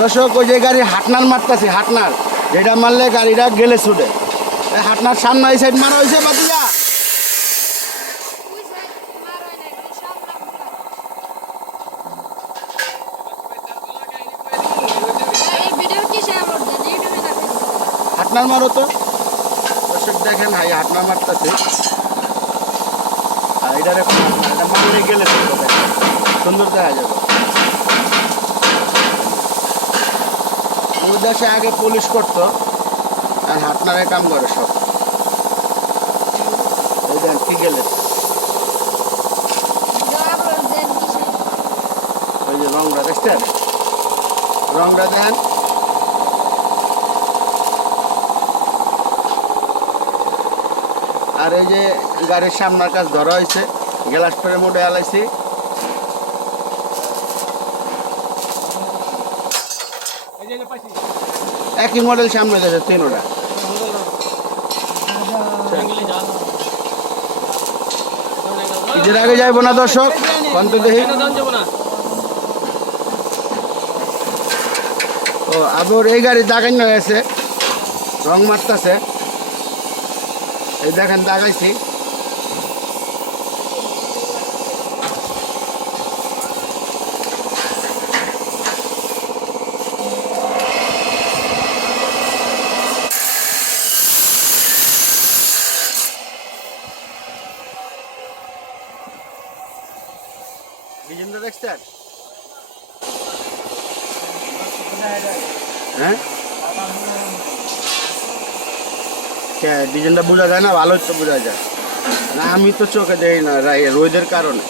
দর্শক ওই যে গাড়ি হাটনার মারতেছে, হাটনার যেটা মারলে গাড়িটা গেলে ছুটে। হাটনার সামনে এই সাইড মারা হয়েছে বাতিজা। হাটনার মারো তো দর্শক, দেখেন হাই হাটনার মারতেছে। আর এটা মারলে গেলে সুন্দর দেখা যাবে। ওই দেশে আগে পুলিশ করতো, আর হাটনারে কাম করে সব। ওই দেন কি গেলে ওই যে রংটা দেখছেন, রংটা দেন। আর এই যে গাড়ির সামনের কাজ ধরা হয়েছে, গ্লাস পরে মোটে আলাইছি। একই মডেল সামনে গেছে তিনোটা। ঈদের আগে যাইবো না দর্শক, কত দেখি। ও আবার এই গাড়ি দাগাইন হয়েছে, রং মারতেছে। এই দেখেন দাগাইছি। ডিজাইনটা দেখছেন? হ্যাঁ ডিজাইনটা বোঝা যায় না, ভালো তো বোঝা যায় না। আমি তো চোখে দেখি না রোদের কারণে।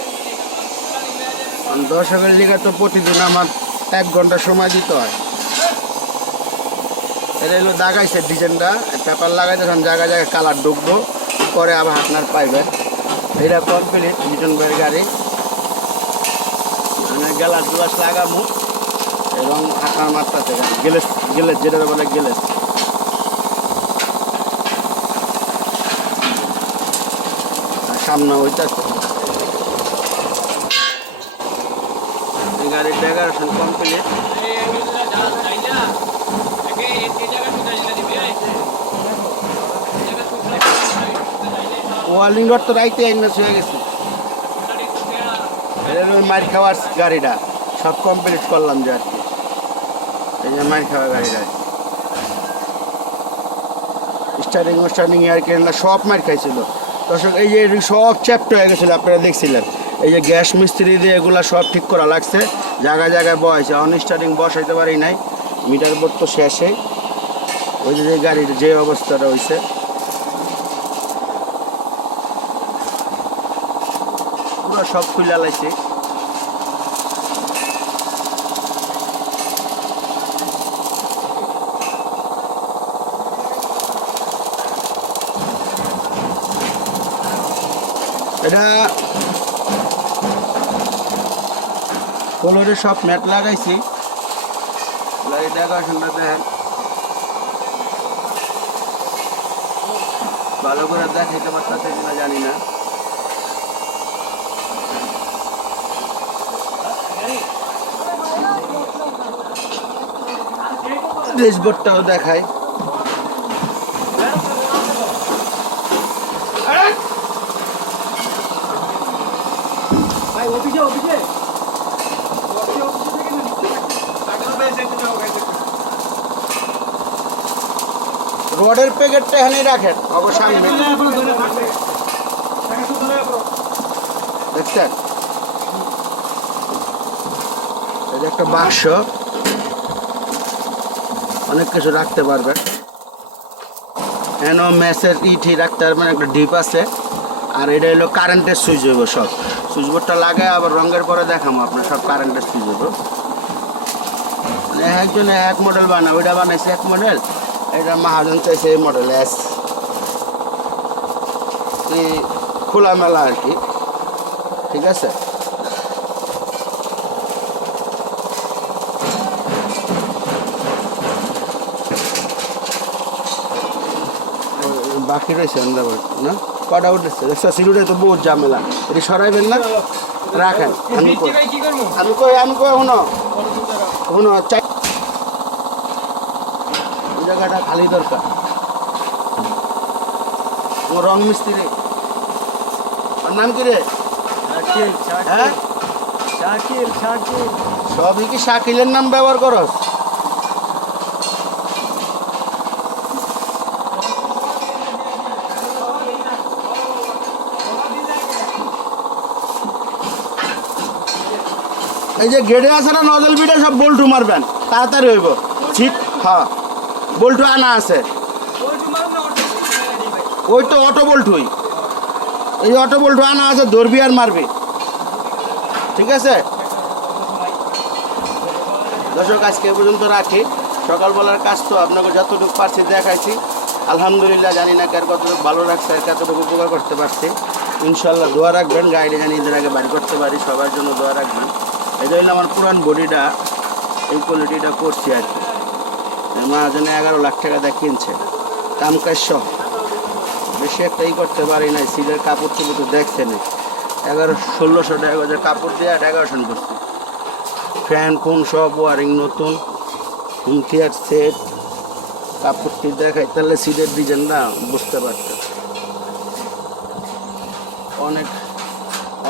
দর্শকের লিগে তো প্রতিদিন আমার 1 ঘন্টা সময় দিতে হয়। এটা হলো দাগাইছে ডিজাইনটা, পেপার লাগাই তখন জায়গায় জায়গায় কালার ঢুকবো, পরে আবার আপনার পাইবেন। এটা কমপ্লিট মিটন ভাইয়ের গাড়ি। মানে গ্লাস গ্লাস লাগাবো এবং আপনার মারতেছে গেলেস, গেলেস যেটা বলে গেলেস। সামনে ওইটাছে গাড়ির ডেকোরেশন কমপ্লিট। ওয়ালিং রড তো রাইতে এগনেস হয়ে গেছে। মার খাওয়ার গাড়িটা সব কমপ্লিট করলাম যে আর কি। এই যে মার খাওয়া গাড়িটা স্টার্টিং আর কি সব মার খাইছিল দর্শক। এই যে সব চ্যাপ্ট হয়ে গেছিলো, আপনারা দেখছিলেন। এই যে গ্যাস মিস্ত্রি দিয়ে এগুলো সব ঠিক করা লাগছে, জায়গায় জায়গায় বসাইছে। অন স্টার্টিং বসাইতে পারি নাই, মিটার বোর্ড তো শেষে। ওই যে গাড়ির যে অবস্থাটা হয়েছে, পুরো সব খুলে লাইছে। এটা ফ্লোরে সব ম্যাট লাগাইছি। ডেকোরেশনটা দেখেন, ভালো করে দেখাইতে পারতেছে কিনা জানি না। ড্যাশবোর্ডটাও দেখায়। রডের প্যাকেটটা এখানে রাখেন অবশ্যই। দেখছেন এই যে একটা বাক্স, অনেক কিছু রাখতে পারবেন। এখানেও ম্যাচের ইটি রাখতে পারবেন, একটা ডিপ আছে। আর এটা হলো কারেন্টের সুইচ হইব। সব সুইচ বোর্ডটা লাগায় আবার রঙের পরে দেখাবো আপনার, সব কারেন্টের সুইচ হইব। মানে একজনে এক মডেল বানাবো, ওইটা বানাইছে এক মডেল, এটা মাহাজন চাইছে এই মডেল এস। খোলামেলা আর কি, ঠিক আছে। বাকি রয়েছে না, কটা উঠেছে দেখছো? সিলুটে তো বহুত ঝামেলা, এটি সরাইবেন না, রাখেন। আমি কই শুনো ওই জায়গাটা খালি দরকার। ও রং মিস্ত্রি, ওর নাম কি রে? হ্যাঁ শাকিল শাকিল সবই কি শাকিলের নাম ব্যবহার করস? এই যে গেটে আছে না নজল বিটে সব বল্টু মারবেন, তাড়াতাড়ি হইব। ঠিক, হ্যাঁ বল্টু আনা আছে, ওই তো অটো বল্টুই, এই অটো বল্টু আনা আছে, ধরবি আর মারবি, ঠিক আছে? দর্শক আজকে এ পর্যন্ত রাখি। সকালবেলার কাজ তো আপনাকে যতটুকু পারছি দেখাইছি, আলহামদুলিল্লাহ। জানি না কার কতটুকু ভালো রাখছে আর কতটুকু উপকার করতে পারছি। ইনশাল্লাহ দোয়া রাখবেন, গাড়ি জানি ঈদের আগে বাড়ি করতে পারি, সবার জন্য দোয়া রাখবেন। এই জন্য আমার পুরান বডিটা এই কোয়ালিটিটা করছি আর কি। মহাজনে 11 লাখ টাকা দিয়ে কিনছে, কাম কাজ সহ, বেশি একটা করতে পারি নাই। সিলের কাপড় চুপড় তো দেখছেন, 1100-1600 টাকা কাপড় দিয়ে ডেকোরেশন করছি। ফ্যান ফোন সব ওয়ারিং নতুন, হোম থিয়েটার সেট, কাপড়টি দেখাই তাহলে সিটের ডিজাইনটা বুঝতে পারতেন। অনেক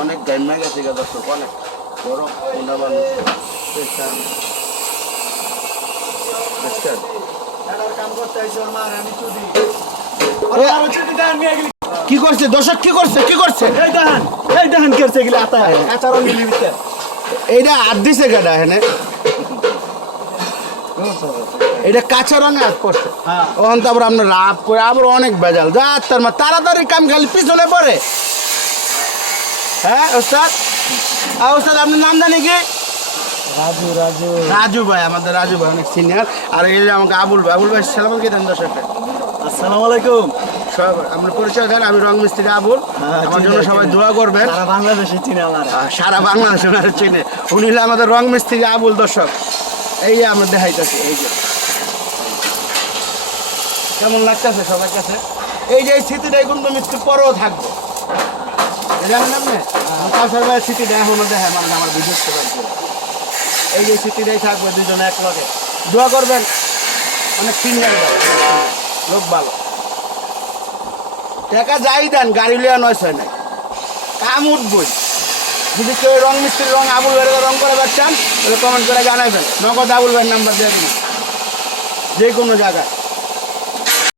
অনেক গাইমা গেছে গা দর্শক, অনেক গরম ঠান্ডা মানুষ কি করছে দর্শক, কি করছে কি করছে? এই দেখেন করছে এগুলো আচারণ লিমিতে এইটা হাত দিছে গাডা হেনে, এটা কাঁচা রঙে হাত পড়ছে। ওখান তারপর আপনার রাপ করে আবার অনেক বেজাল যা তার মা তাড়াতাড়ি কাম খালি পিছনে পড়ে। হ্যাঁ ওস্তাদ, ওস্তাদ আপনার নাম জানি কি? রাজু রাজু রাজু ভাই, আমাদের রাজু ভাই অনেক সিনিয়র। আর এই যে আমাকে আবুল ভাই, আবুল ভাই সালাম কি দেন দর্শককে? আসসালামু আলাইকুম। সব আপনার পরিচয় দেন। আমি রং মিস্ত্রি আবুল, আমার জন্য সবাই দোয়া করবেন। সারা বাংলাদেশে চিনে আমার, সারা বাংলাদেশে ওনারা চিনে। উনি হলো আমাদের রং মিস্ত্রি আবুল। দর্শক এই যে আমরা দেখাইতেছি, এই যে কেমন লাগতেছে সবার কাছে? এই যে এই স্মৃতিটা কিন্তু মৃত্যুর পরেও থাকবে, জানেন আপনি? কাউসার ভাইয়ের স্মৃতিটা এখনো দেখে মানে আমার ভিডিও পারছে। এই যে স্মৃতিটাই থাকবে, দুজনে এক লগে দোয়া করবেন। অনেক সিনিয়র লোক, ভালো টাকা যাই দেন, গাড়ি লিয়া নয় ছয় নাই, কাম উঠবই। যদি কেউ রং মিস্ত্রি রং আবুল ভাইয়ের রং করে পারছেন তাহলে কমেন্ট করে জানাবেন। নগদ আবুল ভাইয়ের নাম্বার দিয়ে দিন যে কোনো জায়গায়।